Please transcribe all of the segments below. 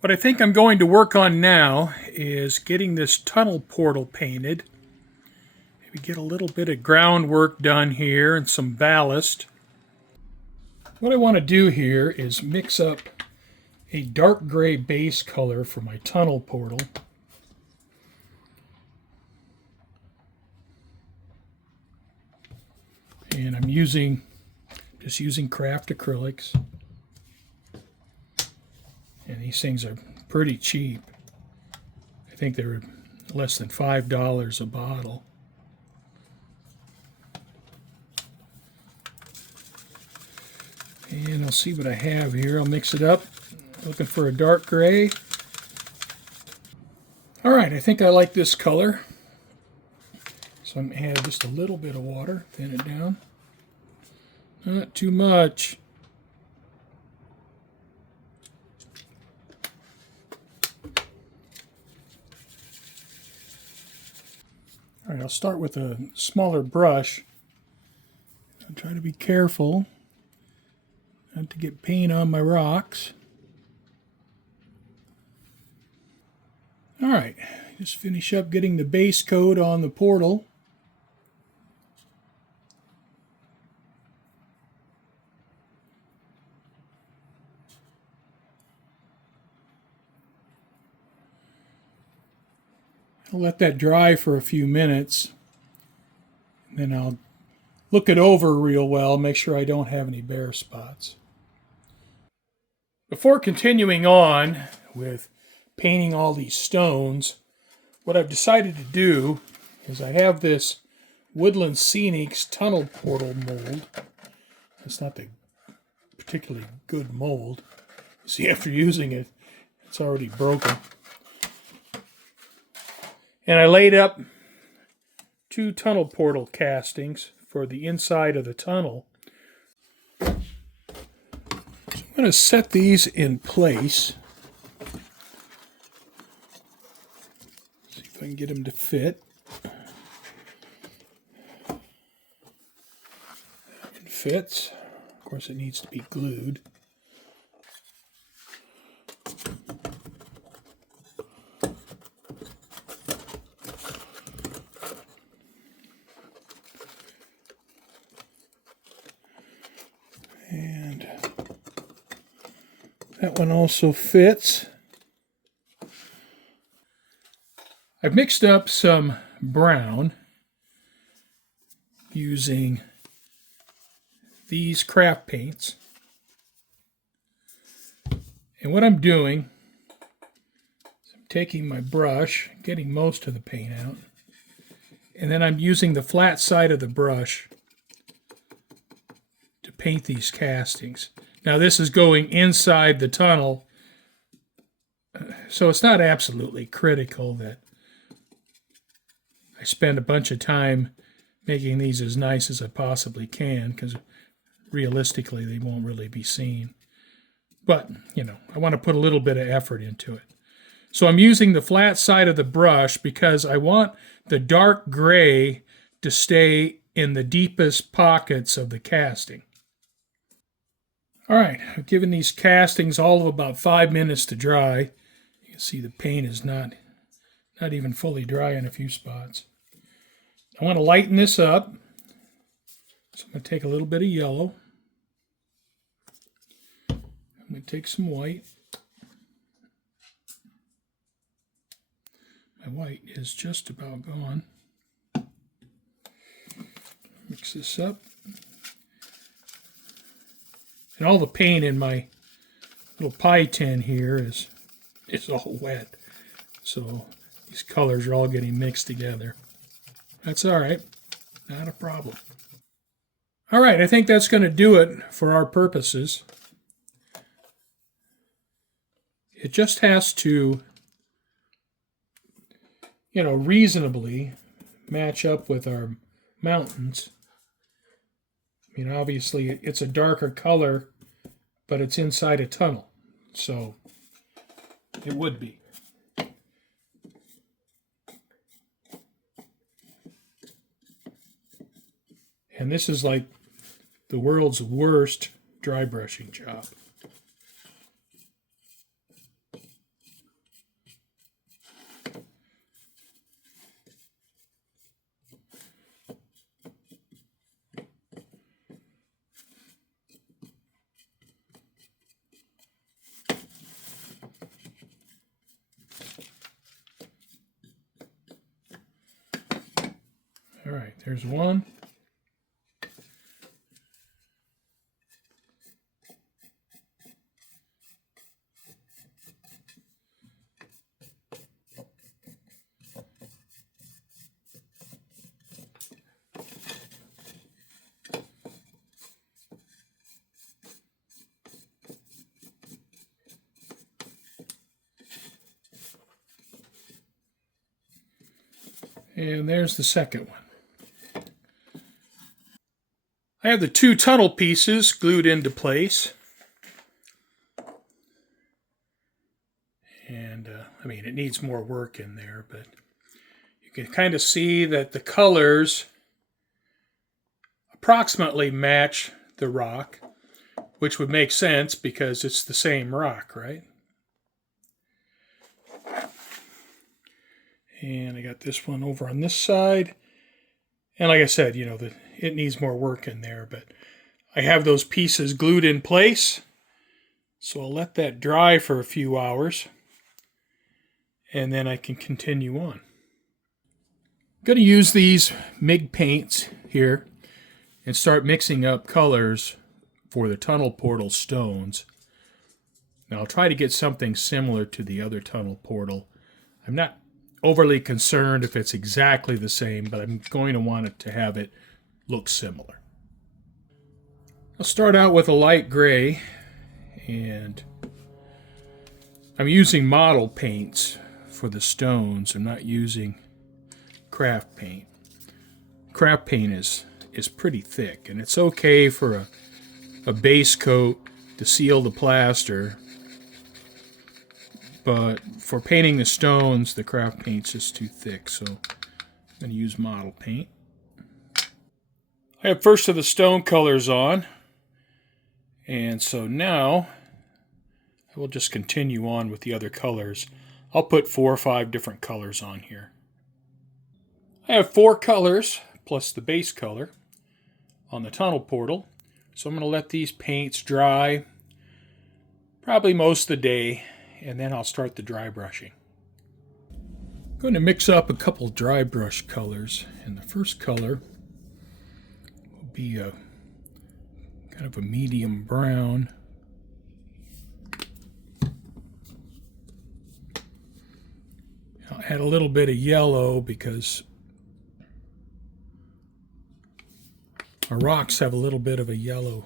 What I think I'm going to work on now is getting this tunnel portal painted. Maybe get a little bit of groundwork done here and some ballast. What I want to do here is mix up a dark gray base color for my tunnel portal. And I'm just using craft acrylics. And these things are pretty cheap. I think they're less than $5 a bottle. And I'll see what I have here. I'll mix it up. Looking for a dark gray. All right, I think I like this color. So I'm going to add just a little bit of water, thin it down. Not too much. All right, I'll start with a smaller brush. I'll try to be careful not to get paint on my rocks. All right, just finish up getting the base coat on the portal. I'll let that dry for a few minutes. And then I'll look it over real well, make sure I don't have any bare spots. Before continuing on with painting all these stones, what I've decided to do is I have this Woodland Scenic's tunnel portal mold. It's not the particularly good mold. See, after using it, it's already broken. And I laid up 2 tunnel portal castings for the inside of the tunnel. So I'm going to set these in place. See if I can get them to fit. It fits. Of course, it needs to be glued. And that one also fits. I've mixed up some brown using these craft paints. And what I'm doing is I'm taking my brush, getting most of the paint out, and then I'm using the flat side of the brush to paint these castings. Now this is going inside the tunnel, so it's not absolutely critical that I spend a bunch of time making these as nice as I possibly can, because realistically they won't really be seen. But, you know, I want to put a little bit of effort into it. So I'm using the flat side of the brush because I want the dark gray to stay in the deepest pockets of the casting. All right, I've given these castings all of about 5 minutes to dry. You can see the paint is not even fully dry in a few spots. I want to lighten this up. So I'm going to take a little bit of yellow. I'm going to take some white. My white is just about gone. Mix this up. And all the paint in my little pie tin here is all wet. So these colors are all getting mixed together. That's all right. Not a problem. All right, I think that's going to do it for our purposes. It just has to, you know, reasonably match up with our mountains. I mean, obviously, it's a darker color, but it's inside a tunnel, so it would be. And this is like the world's worst dry brushing job. right, there's one. And there's the second one. I have the two tunnel pieces glued into place. And, I mean, it needs more work in there, but you can kind of see that the colors approximately match the rock, which would make sense because it's the same rock, right? And I got this one over on this side. And like I said, it needs more work in there, but I have those pieces glued in place. So I'll let that dry for a few hours, and then I can continue on. I'm going to use these MIG paints here and start mixing up colors for the tunnel portal stones. Now I'll try to get something similar to the other tunnel portal. I'm not overly concerned if it's exactly the same, but I'm going to want it to have it look similar. I'll start out with a light gray, and I'm using model paints for the stones. I'm not using craft paint. Craft paint is pretty thick, and it's okay for a base coat to seal the plaster, but for painting the stones, the craft paint's just too thick, so I'm going to use model paint. I have first of the stone colors on, and so now I will just continue on with the other colors. I'll put 4 or 5 different colors on here. I have 4 colors plus the base color on the tunnel portal, so I'm going to let these paints dry probably most of the day, and then I'll start the dry brushing. I'm going to mix up a couple dry brush colors, and the first color will be a kind of a medium brown. I'll add a little bit of yellow because our rocks have a little bit of a yellow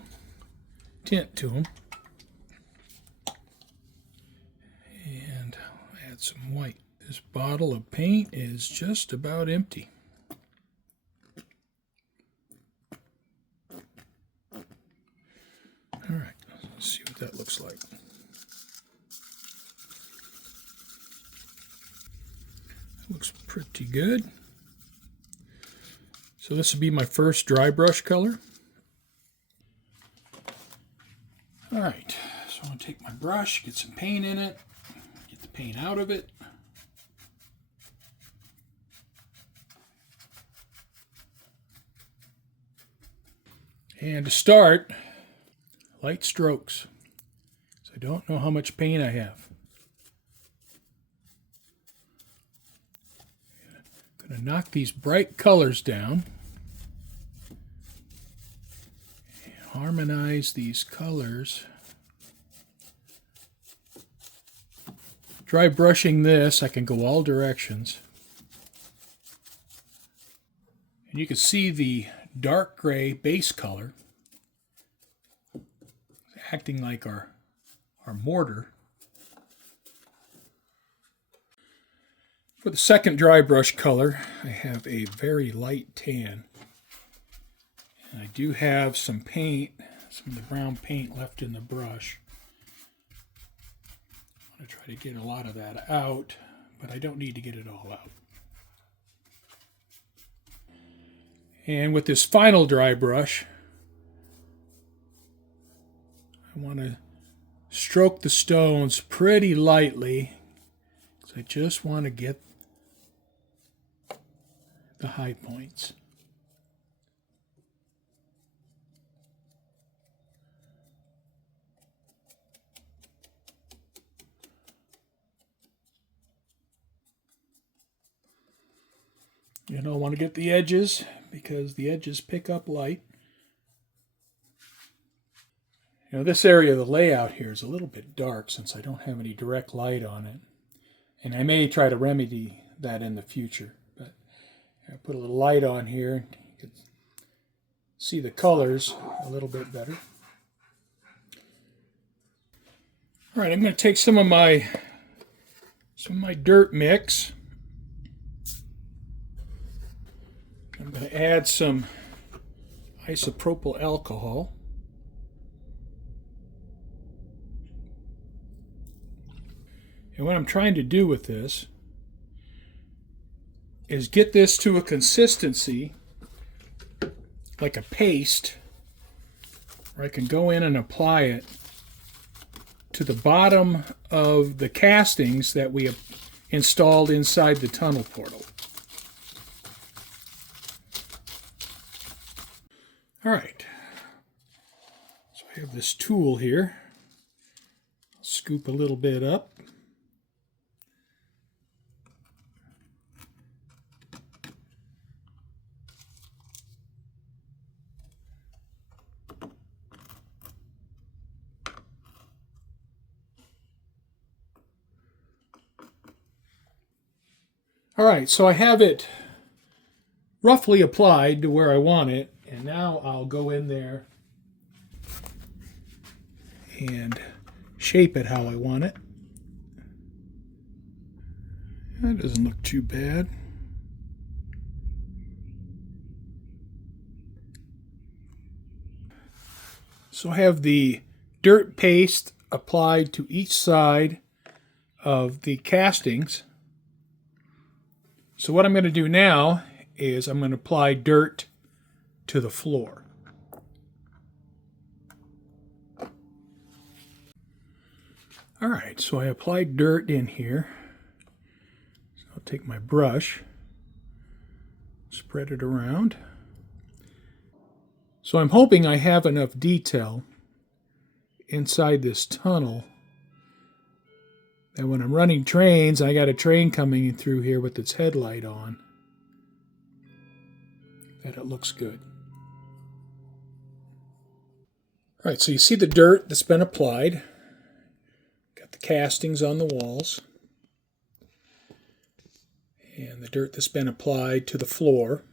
tint to them. And I'll add some white. This bottle of paint is just about empty. All right, let's see what that looks like. Looks pretty good. So this will be my first dry brush color. All right, so I'm going to take my brush, get some paint in it, get the paint out of it. And to start, light strokes. So I don't know how much paint I have. I'm going to knock these bright colors down. And harmonize these colors. Dry brushing this, I can go all directions. And you can see the dark gray base color acting like our mortar. For the second dry brush color, I have a very light tan. And I do have some paint, some of the brown paint left in the brush. I'm going to try to get a lot of that out, but I don't need to get it all out. And with this final dry brush, I want to stroke the stones pretty lightly because I just want to get the high points. I want to get the edges because the edges pick up light. You know, this area of the layout here is a little bit dark since I don't have any direct light on it. And I may try to remedy that in the future. But I put a little light on here. You can see the colors a little bit better. All right, I'm going to take some of my dirt mix. I'm going to add some isopropyl alcohol. And what I'm trying to do with this is get this to a consistency like a paste, where I can go in and apply it to the bottom of the castings that we have installed inside the tunnel portal. All right, so I have this tool here. I'll scoop a little bit up. All right, so I have it roughly applied to where I want it, and now I'll go in there and shape it how I want it. That doesn't look too bad. So I have the dirt paste applied to each side of the castings. So what I'm going to do now is I'm going to apply dirt to the floor. All right, so I applied dirt in here. So I'll take my brush, spread it around. So I'm hoping I have enough detail inside this tunnel that when I'm running trains, I got a train coming through here with its headlight on, that it looks good. All right, so you see the dirt that's been applied. Got the castings on the walls. And the dirt that's been applied to the floor.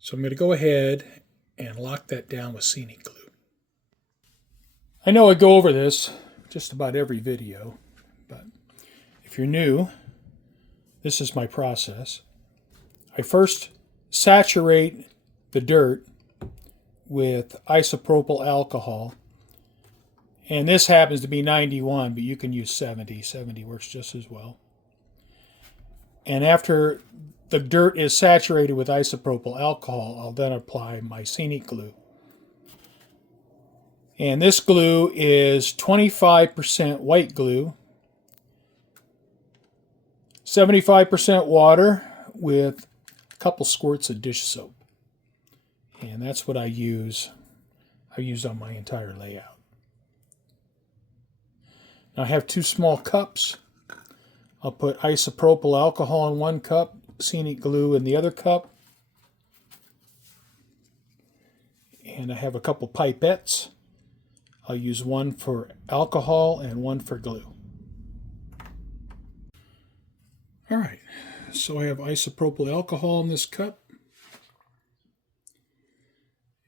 So I'm going to go ahead and lock that down with scenic glue. I know I go over this just about every video, but if you're new, this is my process. I first saturate the dirt with isopropyl alcohol, and this happens to be 91, but you can use 70. 70 works just as well. And after the dirt is saturated with isopropyl alcohol, I'll then apply my scenic glue. And this glue is 25% white glue, 75% water with a couple squirts of dish soap. And that's what I use. I use on my entire layout. Now I have 2 small cups. I'll put isopropyl alcohol in 1 cup, scenic glue in the other cup. And I have a couple pipettes. I'll use 1 for alcohol and 1 for glue. All right, so I have isopropyl alcohol in this cup.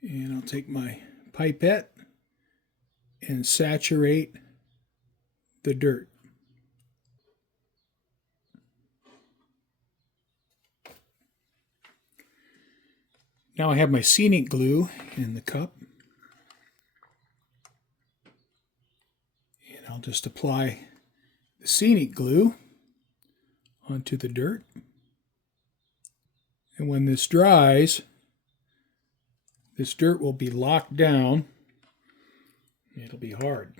And I'll take my pipette and saturate the dirt. Now I have my scenic glue in the cup. And I'll just apply the scenic glue onto the dirt. And when this dries, this dirt will be locked down. It'll be hard,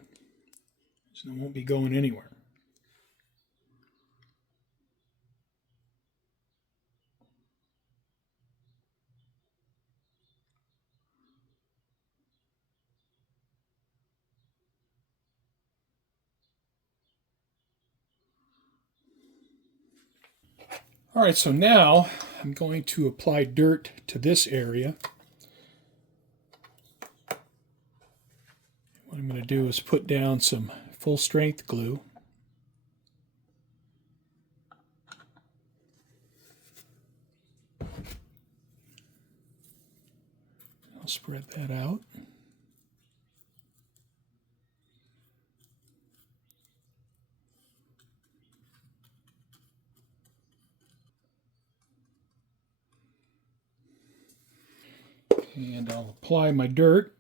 so it won't be going anywhere. All right, so now I'm going to apply dirt to this area. What I'm going to do is put down some full strength glue. I'll spread that out. And I'll apply my dirt.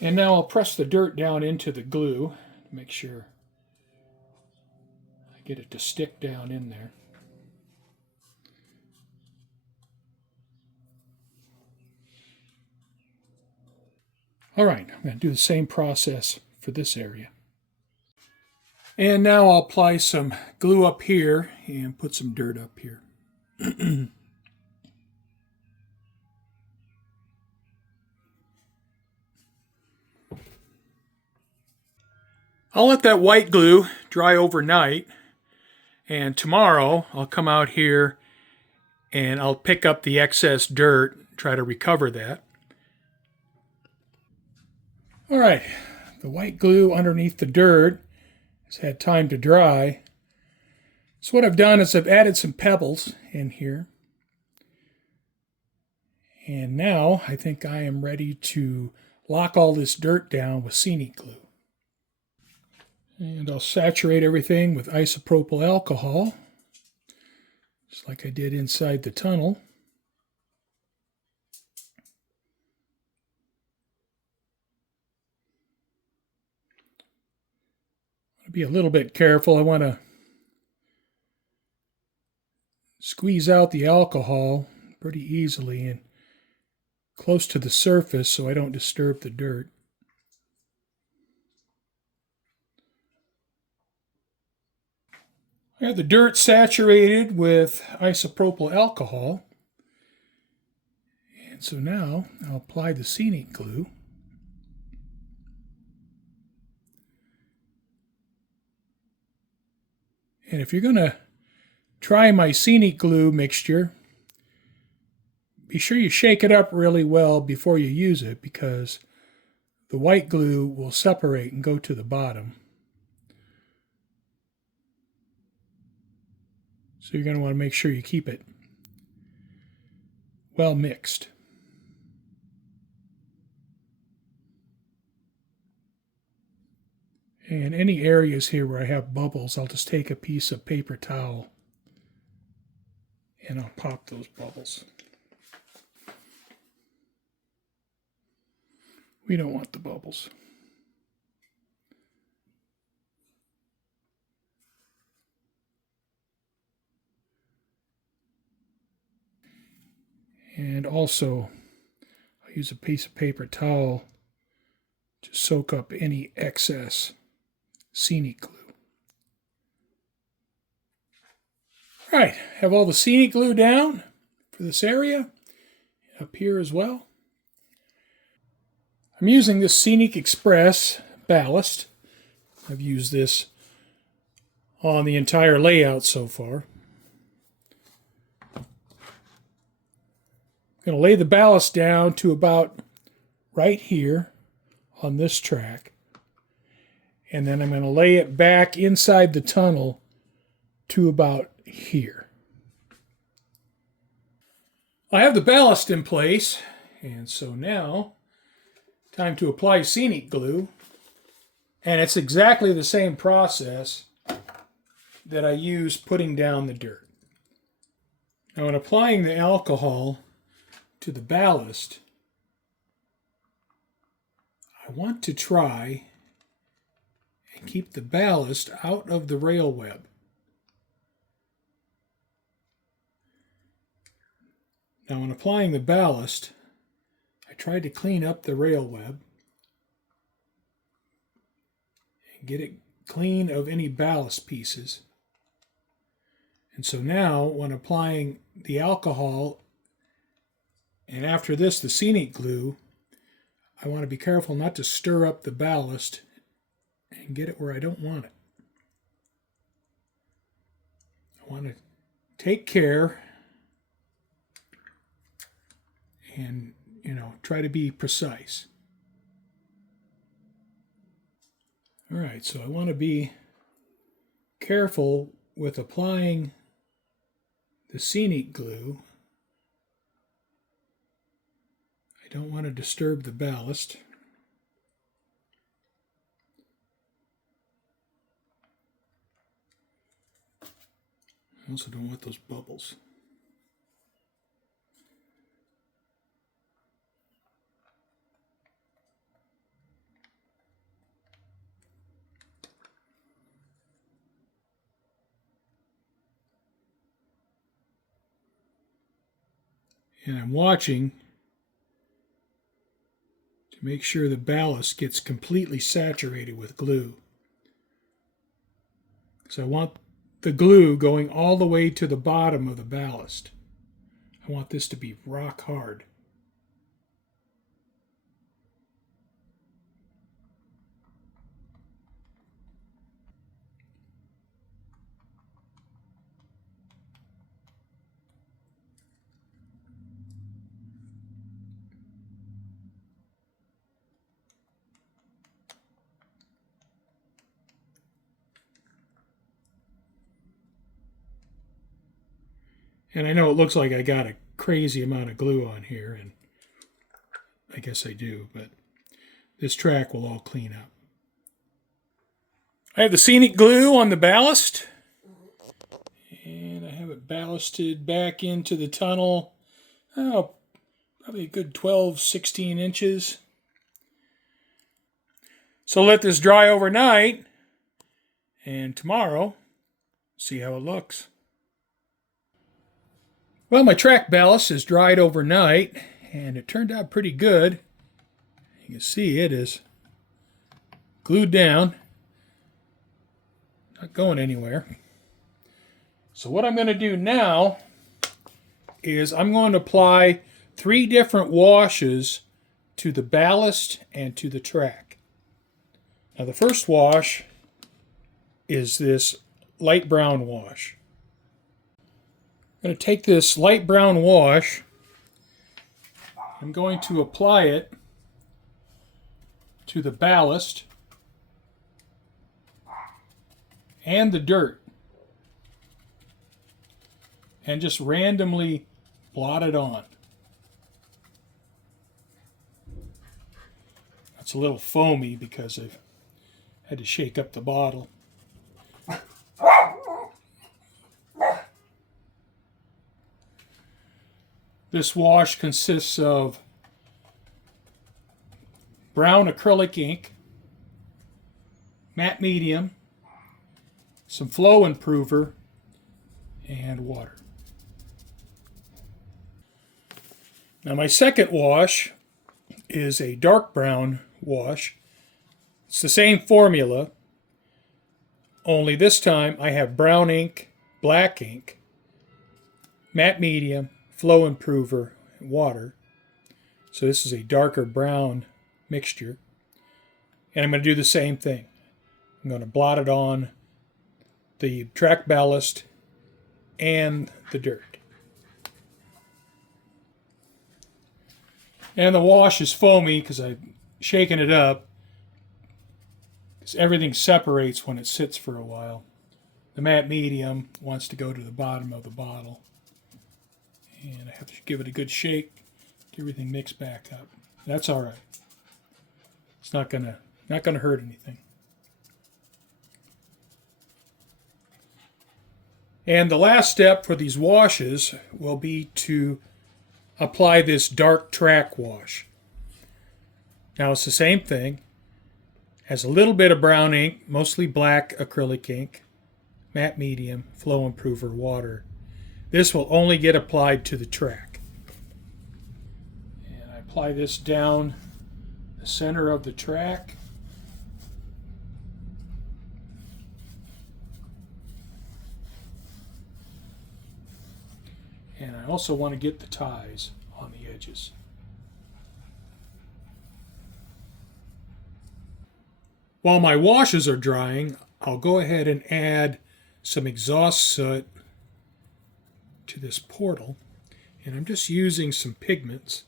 And now I'll press the dirt down into the glue to make sure I get it to stick down in there. All right, I'm going to do the same process for this area. And now I'll apply some glue up here and put some dirt up here. I'll let that white glue dry overnight, and tomorrow I'll come out here and I'll pick up the excess dirt, try to recover that. All right, the white glue underneath the dirt has had time to dry. So what I've done is I've added some pebbles in here. And now I think I am ready to lock all this dirt down with scenic glue. And I'll saturate everything with isopropyl alcohol, just like I did inside the tunnel. I'll be a little bit careful. I want to squeeze out the alcohol pretty easily and close to the surface so I don't disturb the dirt. I have the dirt saturated with isopropyl alcohol. And so now I'll apply the scenic glue. And if you're going to try my scenic glue mixture, be sure you shake it up really well before you use it, because the white glue will separate and go to the bottom. So you're going to want to make sure you keep it well mixed. And any areas here where I have bubbles, I'll just take a piece of paper towel and I'll pop those bubbles. We don't want the bubbles. And also, I'll use a piece of paper towel to soak up any excess scenic glue. All right, have all the scenic glue down for this area, up here as well. I'm using this Scenic Express ballast. I've used this on the entire layout so far. I'm going to lay the ballast down to about right here on this track. And then I'm going to lay it back inside the tunnel to about here. I have the ballast in place, and so now time to apply scenic glue. And it's exactly the same process that I use putting down the dirt. Now, when applying the alcohol to the ballast, I want to try and keep the ballast out of the rail web. Now, when applying the ballast, I tried to clean up the rail web and get it clean of any ballast pieces. And so now, when applying the alcohol, and after this, the scenic glue, I want to be careful not to stir up the ballast and get it where I don't want it. I want to take care and, try to be precise. All right, so I want to be careful with applying the scenic glue. I don't want to disturb the ballast. I also don't want those bubbles. And I'm watching to make sure the ballast gets completely saturated with glue. So I want the glue going all the way to the bottom of the ballast. I want this to be rock hard. And I know it looks like I got a crazy amount of glue on here, and I guess I do, but this track will all clean up. I have the scenic glue on the ballast, and I have it ballasted back into the tunnel, probably a good 12, 16 inches. So let this dry overnight, and tomorrow, see how it looks. Well, my track ballast is dried overnight, and it turned out pretty good. You can see it is glued down, not going anywhere. So what I'm going to do now is I'm going to apply 3 different washes to the ballast and to the track. Now the first wash is this light brown wash. I'm going to take this light brown wash, I'm going to apply it to the ballast and the dirt and just randomly blot it on. It's a little foamy because I've had to shake up the bottle. This wash consists of brown acrylic ink, matte medium, some flow improver, and water. Now my second wash is a dark brown wash. It's the same formula, only this time I have brown ink, black ink, matte medium, flow improver, and water. So this is a darker brown mixture. And I'm going to do the same thing. I'm going to blot it on the track ballast and the dirt. And the wash is foamy because I've shaken it up, because everything separates when it sits for a while. The matte medium wants to go to the bottom of the bottle, and I have to give it a good shake, get everything mixed back up. That's all right. It's not gonna hurt anything. And the last step for these washes will be to apply this dark track wash. Now it's the same thing. Has a little bit of brown ink, mostly black acrylic ink, matte medium, flow improver, water. This will only get applied to the track. And I apply this down the center of the track. And I also want to get the ties on the edges. While my washes are drying, I'll go ahead and add some exhaust soot to this portal. And I'm just using some pigments.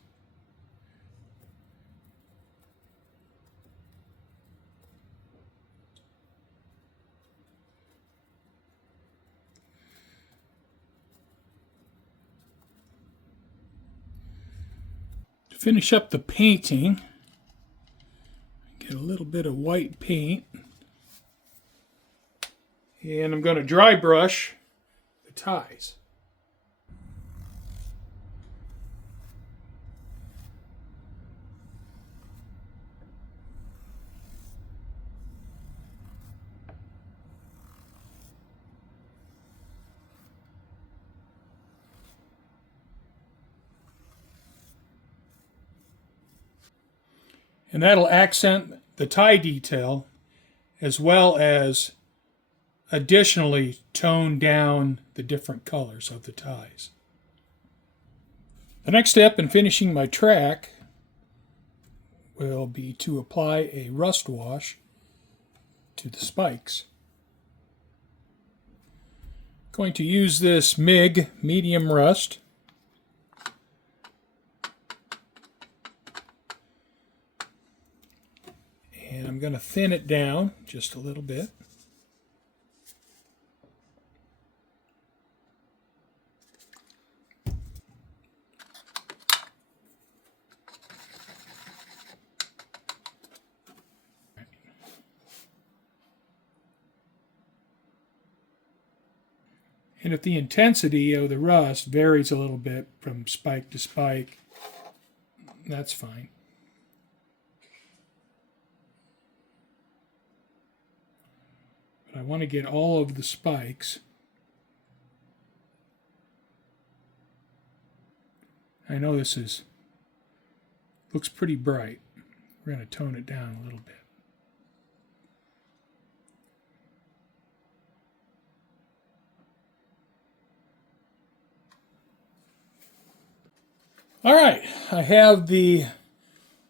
To finish up the painting, get a little bit of white paint. And I'm going to dry brush the ties. And that'll accent the tie detail as well as additionally tone down the different colors of the ties. The next step in finishing my track will be to apply a rust wash to the spikes. Going to use this MIG medium rust. And I'm going to thin it down just a little bit. And if the intensity of the rust varies a little bit from spike to spike, that's fine. But I want to get all of the spikes. I know this looks pretty bright. We're going to tone it down a little bit. All right, I have the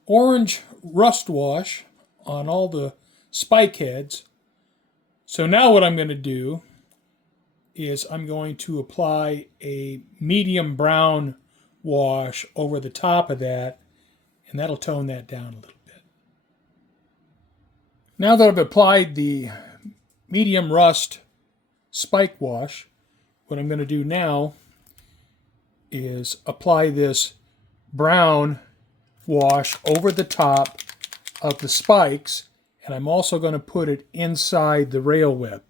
orange rust wash on all the spike heads. So now what I'm going to do is I'm going to apply a medium brown wash over the top of that, and that'll tone that down a little bit. Now that I've applied the medium rust spike wash, what I'm going to do now is apply this brown wash over the top of the spikes, and I'm also going to put it inside the rail web.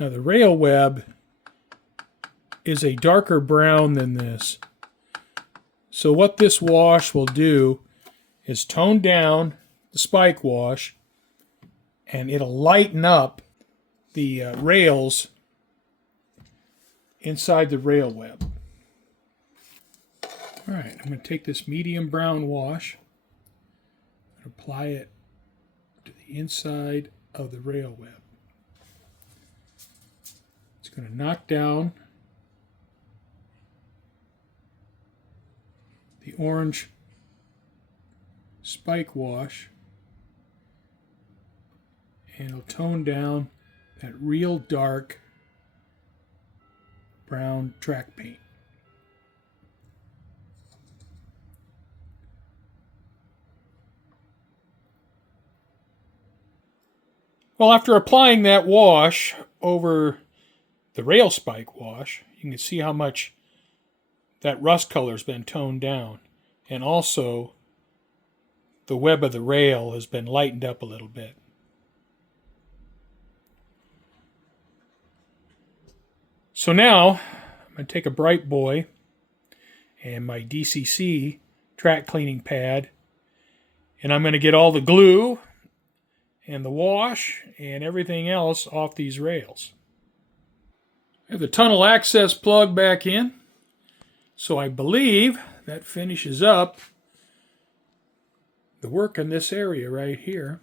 Now the rail web is a darker brown than this. So what this wash will do is tone down the spike wash, and it'll lighten up the rails inside the rail web. All right, I'm going to take this medium brown wash and apply it to the inside of the rail web. It's going to knock down the orange spike wash, and it'll tone down that real dark brown track paint. Well, after applying that wash over the rail spike wash, you can see how much that rust color has been toned down. And also, the web of the rail has been lightened up a little bit. So now, I'm going to take a Bright Boy and my DCC track cleaning pad, and I'm going to get all the glue and the wash and everything else off these rails. I have the tunnel access plug back in, so I believe that finishes up the work in this area right here.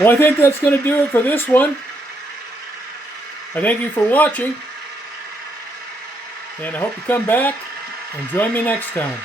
Well, I think that's going to do it for this one. I thank you for watching, and I hope you come back and join me next time.